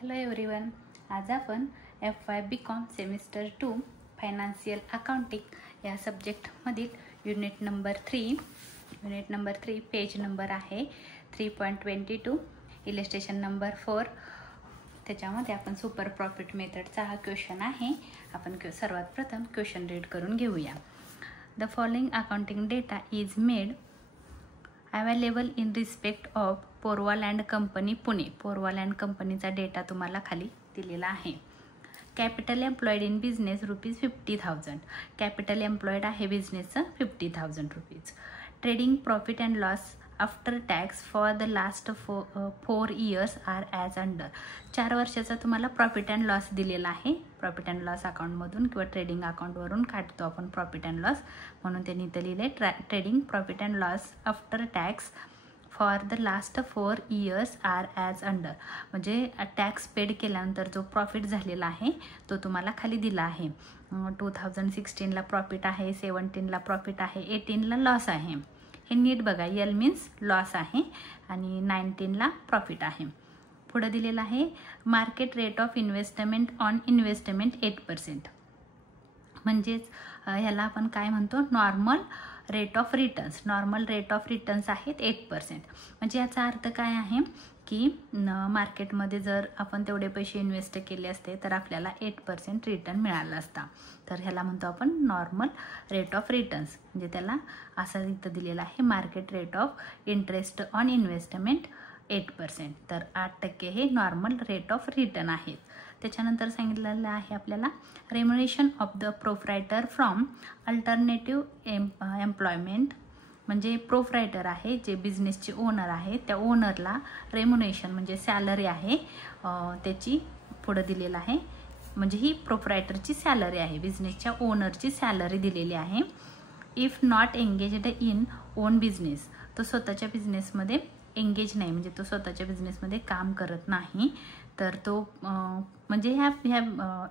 Hello everyone, आज आपण FY BCom semester 2 financial accounting या सब्जेक्टमधील युनिट नंबर 3 पेज नंबर आहे 3.22, इलिस्ट्रेशन नंबर 4. त्याच्यामध्ये आपण सुपर प्रॉफिट मेथडचा हा क्वेश्चन आहे. आपण सर्वात प्रथम क्वेश्चन रीड करून घेऊया. The following accounting data is made available in respect of Porwal and company Pune. Porwal and कंपनीचा डेटा तुम्हाला खाली दिलेला आहे. Capital employed in business ₹50,000. Capital employed आहे बिझनेसचं ₹50,000. Trading profit and loss after tax for the last 4 years are as under. 4 वर्षाचा तुम्हाला profit and loss दिलेला आहे. प्रॉफिट अँड लॉस अकाउंटमधून किंवा ट्रेडिंग अकाउंटवरून काढतो आपण प्रॉफिट अँड लॉस, म्हणून त्यांनी इथं लिहिले trading profit and loss after tax for the last 4 years are as under. म्हणजे टॅक्स पेड केल्यानंतर जो प्रॉफिट झालेला आहे तो तुम्हाला खाली दिला आहे. 2016ला प्रॉफिट आहे, 17ला प्रॉफिट आहे, 18ला लॉस आहे. हे नीट बघा, एल मीन्स लॉस आहे आणि 19ला प्रॉफिट आहे. पुढे दिलेलं आहे market rate of investment on investment 8%. म्हणजेच ह्याला आपण काय म्हणतो, normal rate of returns. Normal rate of returns आहेत 8%. म्हणजे याचा अर्थ काय आहे की मार्केटमध्ये जर आपण तेवढे पैसे इन्व्हेस्ट केले असते तर आपल्याला 8% रिटर्न मिळाला असता. तर ह्याला म्हणतो आपण नॉर्मल रेट ऑफ रिटर्न्स. म्हणजे त्याला असं इथं दिलेलं आहे market rate of interest on investment 8%. तर 8% हे नॉर्मल रेट ऑफ रिटर्न आहेत. त्याच्यानंतर सांगितलेलं आहे आपल्याला remuneration of the proprietor from alternative employment. म्हणजे प्रोप्रायटर आहे, जे बिझनेसचे ओनर आहे, त्या ओनरला रेम्युनेशन म्हणजे सॅलरी आहे त्याची पुढं दिलेलं आहे. म्हणजे ही प्रोप्रायटरची सॅलरी आहे, बिझनेसच्या ओनरची सॅलरी दिलेली आहे. If not engaged in own business. तो स्वतःच्या बिझनेसमध्ये एंगेज नाही, म्हणजे तो स्वतःच्या बिझनेसमध्ये काम करत नाही. तर तो म्हणजे ह्या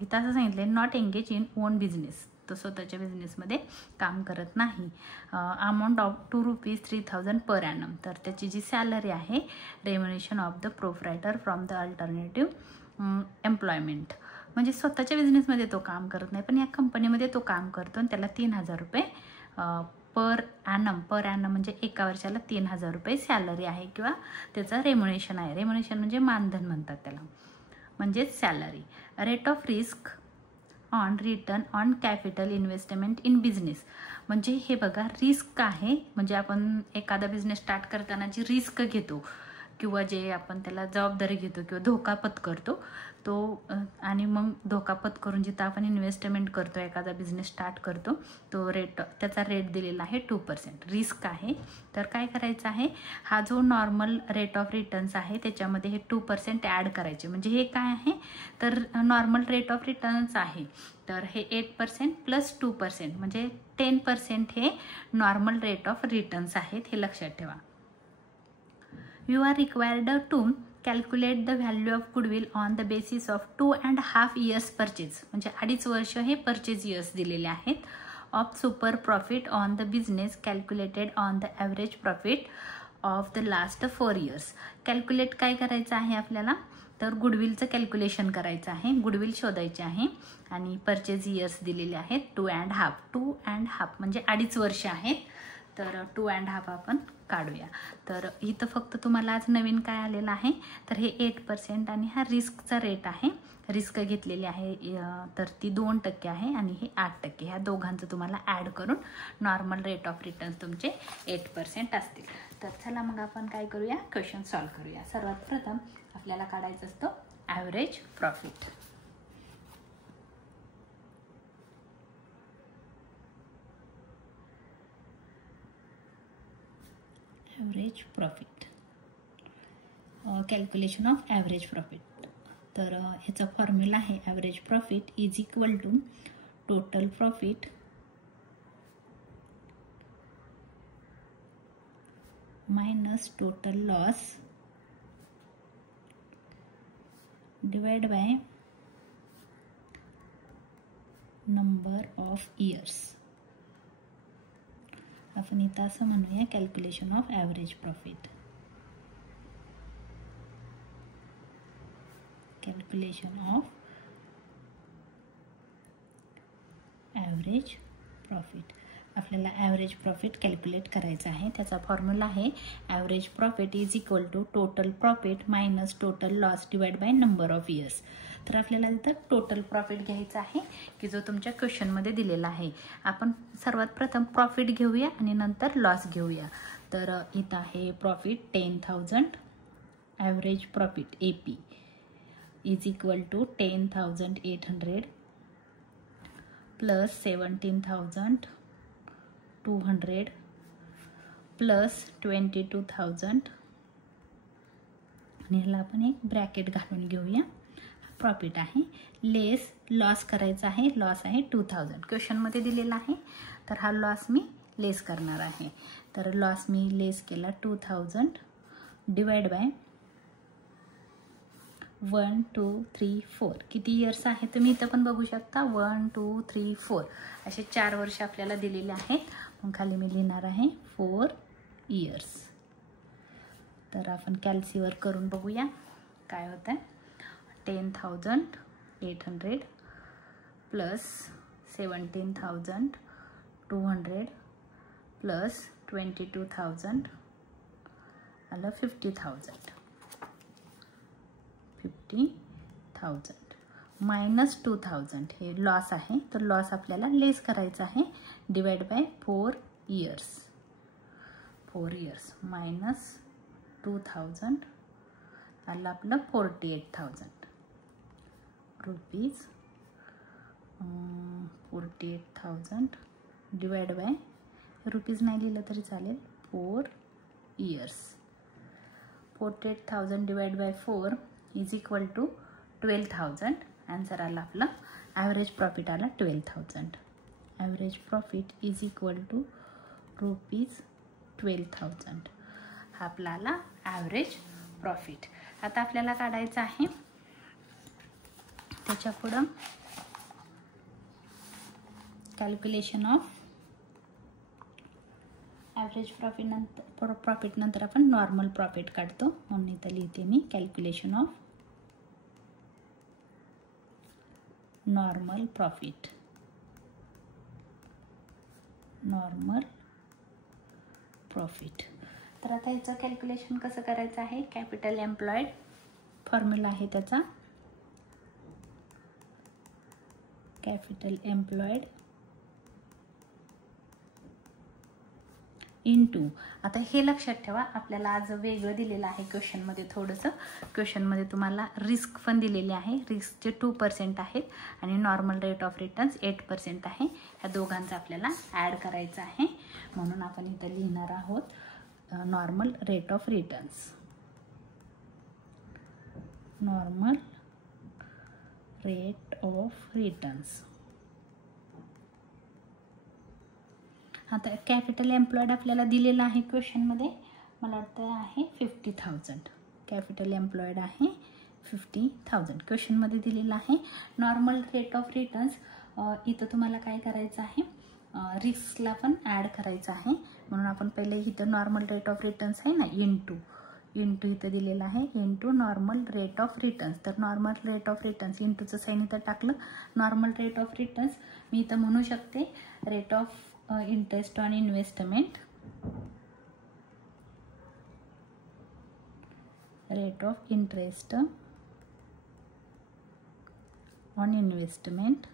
इथं असं सांगितलं आहे not engage in own business. तो स्वतःच्या बिझनेसमध्ये काम करत नाही. Amount of ₹3,000 per annum. तर त्याची जी सॅलरी आहे remuneration of the proprietor from the alternative employment. म्हणजे स्वतःच्या बिझनेसमध्ये तो काम करत नाही, पण या कंपनीमध्ये तो काम करतो आणि त्याला ₹3,000 पर ॲनम. पर ॲनम म्हणजे एका वर्षाला ₹3,000 सॅलरी आहे किंवा त्याचं रेम्युनेशन आहे. रेम्युनेशन म्हणजे मानधन म्हणतात त्याला, म्हणजेच salary. Rate of risk on return on capital investment in business. म्हणजे हे बघा, रिस्क आहे म्हणजे आपण एखादा बिझनेस स्टार्ट करताना जी रिस्क घेतो किंवा जे आपण त्याला जबाबदारी घेतो किंवा धोका पत्करतो तो, आणि मग धोका पत्करून जिथं आपण इन्व्हेस्टमेंट करतो, एखादा बिझनेस स्टार्ट करतो, तो रेट, त्याचा रेट दिलेला आहे 2%. रिस्क आहे. तर काय करायचं आहे, हा जो नॉर्मल रेट ऑफ रिटर्न्स आहे त्याच्यामध्ये हे 2% ॲड करायचे. म्हणजे हे काय आहे, तर नॉर्मल रेट ऑफ रिटर्न्स आहे, तर हे 8% प्लस 2% म्हणजे 10% हे नॉर्मल रेट ऑफ रिटर्न्स आहेत. हे लक्षात ठेवा. You are required to calculate the value of goodwill on the basis of 2.5 years purchase. म्हणजे 2.5 वर्ष हे परचेज इयर्स दिलेले आहेत. Of super profit on the business calculated on the average profit of the last 4 years. Calculate काय करायचं आहे आपल्याला, तर गुडविलचं कॅल्क्युलेशन करायचं आहे, गुडविल शोधायचे आहे आणि परचेज इयर्स दिलेले आहेत 2.5 म्हणजे 2.5 वर्ष आहेत. तर 2.5 आपण काढूया. तर इथं फक्त तुम्हाला आज नवीन काय आलेलं आहे, तर हे 8% आणि हा रिस्कचा रेट आहे, रिस्क घेतलेली आहे तर ती 2% आहे आणि हे 8%. ह्या दोघांचं तुम्हाला ॲड करून नॉर्मल रेट ऑफ रिटर्न्स तुमचे 8% असतील. तर चला मग आपण काय करूया, क्वेश्चन सॉल्व्ह करूया. सर्वात प्रथम आपल्याला काढायचं असतं average profit. Average profit, calculation of average profit. तर ह्याचा फॉर्म्युला आहे average profit is equal to total profit minus total loss divide by number of years. आपण इथं असं म्हणूया calculation of average profit. Calculation of average profit. आपल्याला average profit calculate करायचं आहे. त्याचा फॉर्म्युला आहे average profit is equal to total profit minus total loss divide by number of years. तर आपल्याला इथं टोटल प्रॉफिट घ्यायचा आहे की जो तुमच्या क्वेश्चनमध्ये दिलेला आहे. आपण सर्वात प्रथम प्रॉफिट घेऊया आणि नंतर लॉस घेऊया. तर इथं आहे profit 10,000. Average profit AP is equal to 10,800 plus 17,200 plus 22,000 आणि ह्याला आपण एक ब्रॅकेट घालून घेऊया. प्रॉफिट आहे लेस लॉस करायचा आहे. लॉस आहे 2,000 क्वेश्चनमध्ये दिलेला आहे. तर हा लॉस मी लेस करणार आहे. तर लॉस मी लेस केला 2,000 डिवाइड बाय 1 2 3 4. किती इयर्स आहे तुम्ही इथं पण बघू शकता. 1 2 3 4 असे 4 वर्ष आपल्याला दिलेले आहेत. मग खाली मी लिहिणार आहे 4 इयर्स. तर आपण कॅल्सीवर करून बघूया काय होतं. 10,800 प्लस 17,200 प्लस 22,000 आलं 50,000 मायनस 2,000 हे लॉस आहे. तर लॉस आपल्याला लेस करायचा आहे divide by 4 years. 4 years minus 2,000 आलं आपलं 48,000 रुपीज. 48,000 डिवाइड बाय रुपीज नाही लिहिलं तरी चालेल 4 years. 48,000 divide by 4 is equal to 12,000. Answer आला आपला ॲव्हरेज प्रॉफिट आला 12,000. Average profit is equal to rupees 12,000. हा आपला आला ॲव्हरेज प्रॉफिट. आता आपल्याला काढायचं आहे त्याच्या पुढं कॅल्क्युलेशन ऑफ ॲव्हरेज प्रॉफिट नंतर आपण नॉर्मल प्रॉफिट काढतो. म्हणून इथं लिहिते मी कॅल्क्युलेशन ऑफ नॉर्मल प्रॉफिट. तर आता याचं कॅल्क्युलेशन कसं करायचं आहे. कॅपिटल एम्प्लॉयड फॉर्म्युला आहे त्याचा. Capital employed into. आता हे लक्षात ठेवा आपल्याला आज वेगळं दिलेलं आहे क्वेश्चनमध्ये. थोडंसं क्वेश्चनमध्ये तुम्हाला रिस्क पण दिलेली आहे. रिस्कचे 2% आहेत आणि नॉर्मल रेट ऑफ रिटर्न्स 8% आहे. ह्या दोघांचा आपल्याला ॲड करायचं आहे. म्हणून आपण इथं लिहिणार आहोत normal rate of returns. Normal rate of returns. आता कॅपिटल एम्प्लॉयड आपल्याला दिलेला आहे क्वेश्चनमध्ये. मला वाटतं आहे 50,000. कॅपिटल एम्प्लॉयड आहे 50,000 क्वेश्चनमध्ये दिलेला आहे. नॉर्मल रेट ऑफ रिटर्न्स इथं तुम्हाला काय करायचं आहे रिस्कला पण ॲड करायचं आहे. म्हणून आपण पहिले इथं नॉर्मल रेट ऑफ रिटर्न्स आहे ना इंटू इथं दिलेलं आहे into normal rate of returns. तर नॉर्मल रेट ऑफ रिटर्न्स इंटूचं साईन इथं टाकलं. नॉर्मल रेट ऑफ रिटर्न्स मी इथं म्हणू शकते rate of interest on investment. Rate of interest on investment.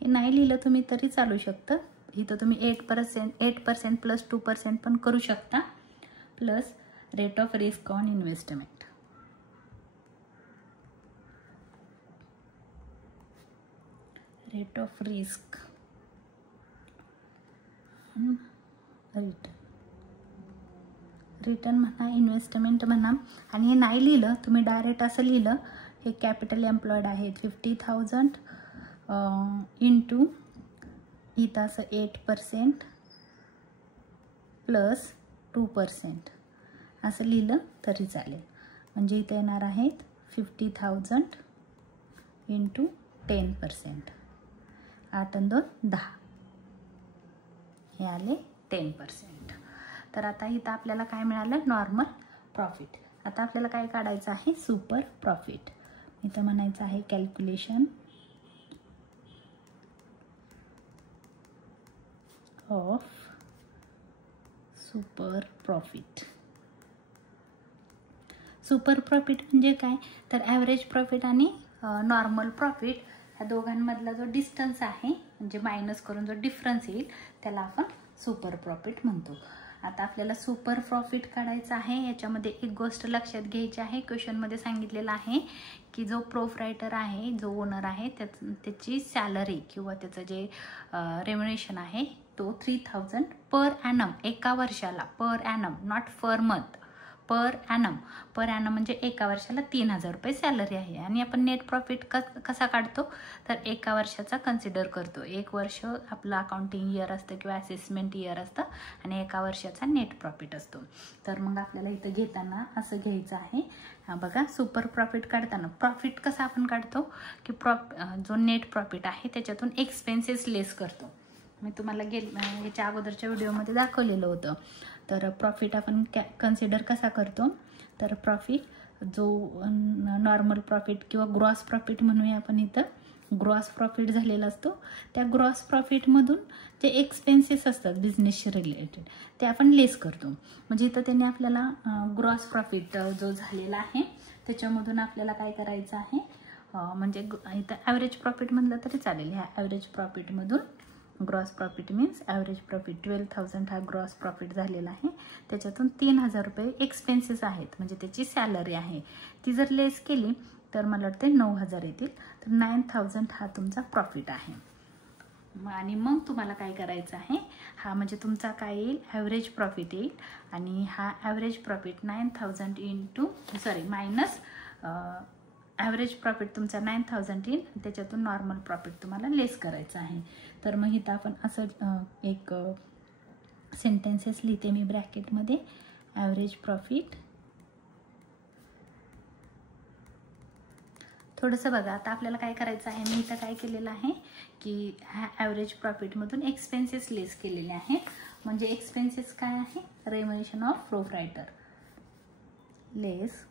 हे नाही लिहिलं तुम्ही तरी चालू शकतं. इथं तुम्ही 8% प्लस 2% पण करू शकता. Plus rate of risk on investment. Rate of risk return म्हणा इन्व्हेस्टमेंट म्हणा. आणि हे नाही लिहिलं तुम्ही डायरेक्ट असं लिहिलं हे कॅपिटल एम्प्लॉयड आहे 50,000 इंटू इथं असं 8% प्लस 2% असं लिहिलं तरी चालेल. म्हणजे इथं येणार आहेत 50,000 इंटू 10%. 8 आणि 2 10 हे आले 10%. तर आता इथं आपल्याला काय मिळालं नॉर्मल प्रॉफिट. आता आपल्याला काय काढायचं आहे, सुपर प्रॉफिट. इथं म्हणायचं आहे calculation of super profit. Super profit म्हणजे काय, तर ॲव्हरेज प्रॉफिट आणि नॉर्मल प्रॉफिट ह्या दोघांमधला जो डिस्टन्स आहे, म्हणजे मायनस करून जो डिफरन्स येईल त्याला आपण सुपर प्रॉफिट म्हणतो. आता आपल्याला सुपर प्रॉफिट काढायचं आहे. याच्यामध्ये एक गोष्ट लक्षात घ्यायची आहे, क्वेश्चनमध्ये सांगितलेलं आहे की जो प्रोप्रायटर आहे, जो ओनर आहे, त्याची सॅलरी किंवा त्याचं जे रेम्युनेशन आहे तो 3000 पर ॲनम, एका वर्षाला, per annum, not per month, per annum. Per annum म्हणजे एका वर्षाला 3000 रुपये सॅलरी आहे. आणि आपण नेट प्रॉफिट कसा काढतो, तर एका वर्षाचा कन्सिडर करतो. एक वर्ष आपलं अकाउंटिंग इयर असतं किंवा असेसमेंट इयर असतं आणि एका वर्षाचा नेट प्रॉफिट असतो. तर मग आपल्याला इथं घेताना असं घ्यायचं आहे. बघा, सुपर प्रॉफिट काढताना प्रॉफिट कसा आपण काढतो की जो नेट प्रॉफिट आहे त्याच्यातून एक्सपेन्सेस लेस करतो. मी तुम्हाला याच्या अगोदरच्या व्हिडिओमध्ये दाखवलेलं होतं. तर प्रॉफिट आपण कन्सिडर कसा करतो, तर प्रॉफिट जो नॉर्मल प्रॉफिट किंवा ग्रॉस प्रॉफिट म्हणूया आपण, इथं ग्रॉस प्रॉफिट झालेला असतो. त्या ग्रॉस प्रॉफिटमधून जे एक्सपेन्सेस असतात बिझनेसशी रिलेटेड ते आपण लेस करतो. म्हणजे इथं त्यांनी आपल्याला ग्रॉस प्रॉफिट जो झालेला आहे त्याच्यामधून आपल्याला काय करायचं आहे, म्हणजे इथं ॲव्हरेज प्रॉफिट म्हणलं तरी चालेल. ह्या ॲव्हरेज प्रॉफिटमधून gross profit means average profit 12,000 हा ग्रॉस प्रॉफिट झालेला आहे. त्याच्यातून 3000 रुपये एक्सपेन्सेस आहेत, म्हणजे त्याची सॅलरी आहे. ती जर लेस केली तर मला वाटते 9000 येतील. तर 9000 हा तुमचा प्रॉफिट आहे. आणि मग तुम्हाला काय करायचं आहे, हा म्हणजे तुमचा काय येईल, ॲव्हरेज प्रॉफिट येईल. आणि हा average profit 9000 into minus average profit तुमचा 9000 येईल. त्याच्यातून नॉर्मल प्रॉफिट तुम्हाला लेस करायचं आहे. तर मग इथं आपण असं एक सेंटेन्सेस लिहिते मी ब्रॅकेटमध्ये, ॲव्हरेज प्रॉफिट. थोडंसं बघा, आता आपल्याला काय करायचं आहे, मी इथं काय केलेलं आहे की ह्या ॲव्हरेज प्रॉफिटमधून एक्सपेन्सेस लेस केलेले आहे. म्हणजे एक्सपेन्सेस काय आहे, रेम्युनेशन ऑफ प्रोप्रायटर लेस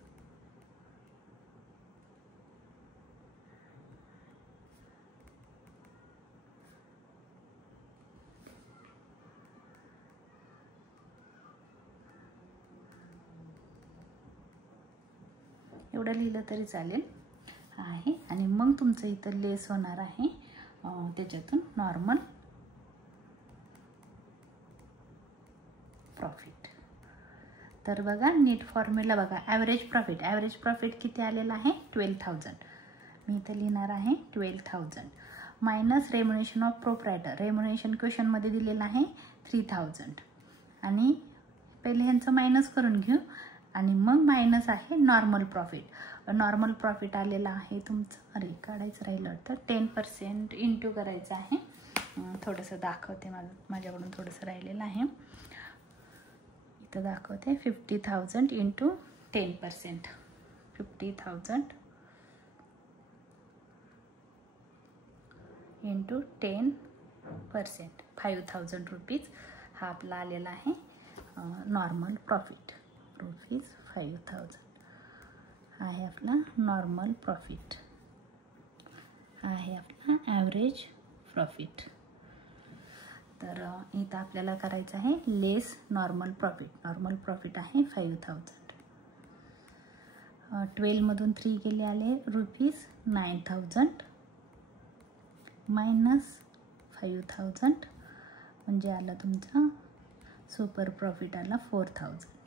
एवढं लिहिलं तरी चालेल आहे. आणि मग तुमचं इथं लेस होणार आहे त्याच्यातून नॉर्मल प्रॉफिट. तर बघा, नीट फॉर्म्युला बघा, ॲव्हरेज प्रॉफिट किती आलेला आहे, 12000. मी इथं लिहिणार आहे 12000 मायनस रेम्युनेशन ऑफ प्रोप्रायटर. रेम्युनेशन क्वेश्चनमध्ये दिलेलं आहे 3000. आणि पहिले ह्यांचं मायनस करून घेऊ आणि मग मायनस आहे नॉर्मल प्रॉफिट. नॉर्मल प्रॉफिट आलेला आहे तुमचं, अरे काढायचं राहिलं तर 10% इंटू करायचं आहे. थोडंसं दाखवते, माझ्याकडून थोडंसं राहिलेलं आहे, इथं दाखवते. 50,000 इंटू 10%, 50,000 इंटू 10%, 5000 रुपीज हा आपला आलेला आहे नॉर्मल प्रॉफिट. रुपीज 5000 आहे आपला नॉर्मल प्रॉफिट, आहे आपला ॲव्हरेज प्रॉफिट. तर इथं आपल्याला करायचं आहे लेस नॉर्मल प्रॉफिट. नॉर्मल प्रॉफिट आहे 5000. 12मधून 3 गेले आले रुपीज 9000 मायनस 5000 म्हणजे आला तुमचा सुपर प्रॉफिट आला 4000.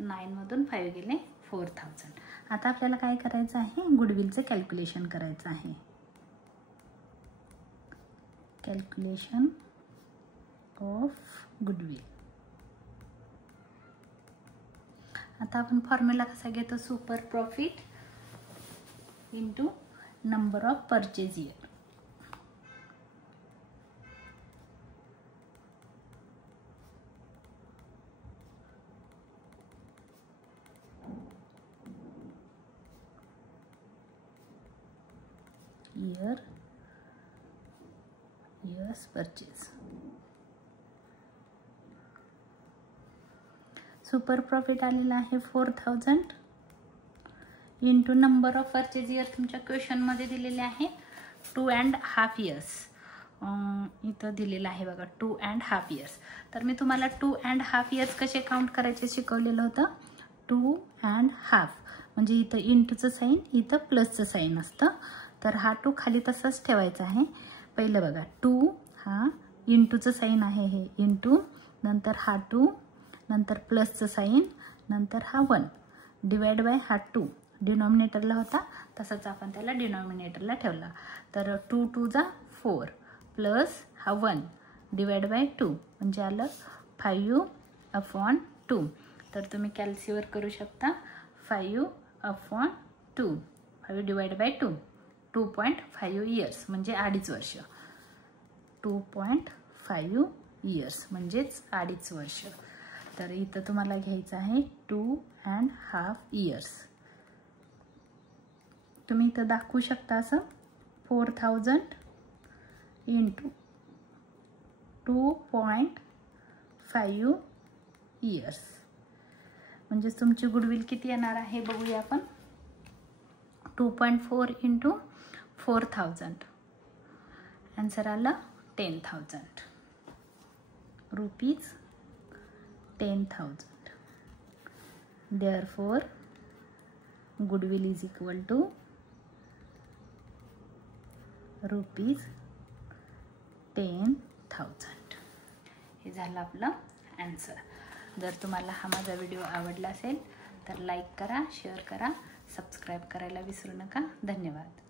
9मधून 5 गेले 4000. आता आपल्याला काय करायचं आहे, गुडविलचं कॅल्क्युलेशन करायचं आहे. Calculation of goodwill. आता आपण फॉर्म्युला कसा घेतो, super profit into number of purchase year. years purchase. Super profit आलेला आहे 4000 into number of purchase year तुमच्या क्वेश्चनमध्ये दिलेले आहे 2.5 years. इथं दिलेलं आहे बघा 2.5 years. तर मी तुम्हाला 2.5 years कसे काउंट करायचे शिकवलेलं होतं. 2.5 म्हणजे इथं इंटूचं साईन, इथं प्लसचं साईन असतं. तर हा 2 खाली तसाच ठेवायचा आहे. पहिलं बघा 2 हा इंटूचं साईन आहे, हे इंटू, नंतर हा 2, नंतर प्लसचं साईन, नंतर हा 1 डिवाइड बाय हा 2 डिनॉमिनेटरला होता तसंच आपण त्याला डिनॉमिनेटरला ठेवला. तर 2 2 जा 4 प्लस हा 1 डिवाइड बाय 2 म्हणजे आलं 5/2. तर तुम्ही कॅल्सीवर करू शकता 5/2 5 डिवाइड बाय 2 2.5 years म्हणजे 2.5 वर्ष. 2.5 years म्हणजेच 2.5 वर्ष. तर इथं तुम्हाला घ्यायचं आहे 2.5 years. तुम्ही इथं दाखवू शकता असं 4000 इंटू 2.5 years म्हणजे तुमची गुडविल किती येणार आहे बघूया आपण. 2.4 इंटू 4000 आन्सर आला 10,000 rupees. 10,000. Therefore goodwill is equal to rupees 10,000. हे झालं आपलं आन्सर. जर तुम्हाला हा माझा व्हिडिओ आवडला असेल तर लाईक करा, शेअर करा, सबस्क्राईब करायला विसरू नका. धन्यवाद.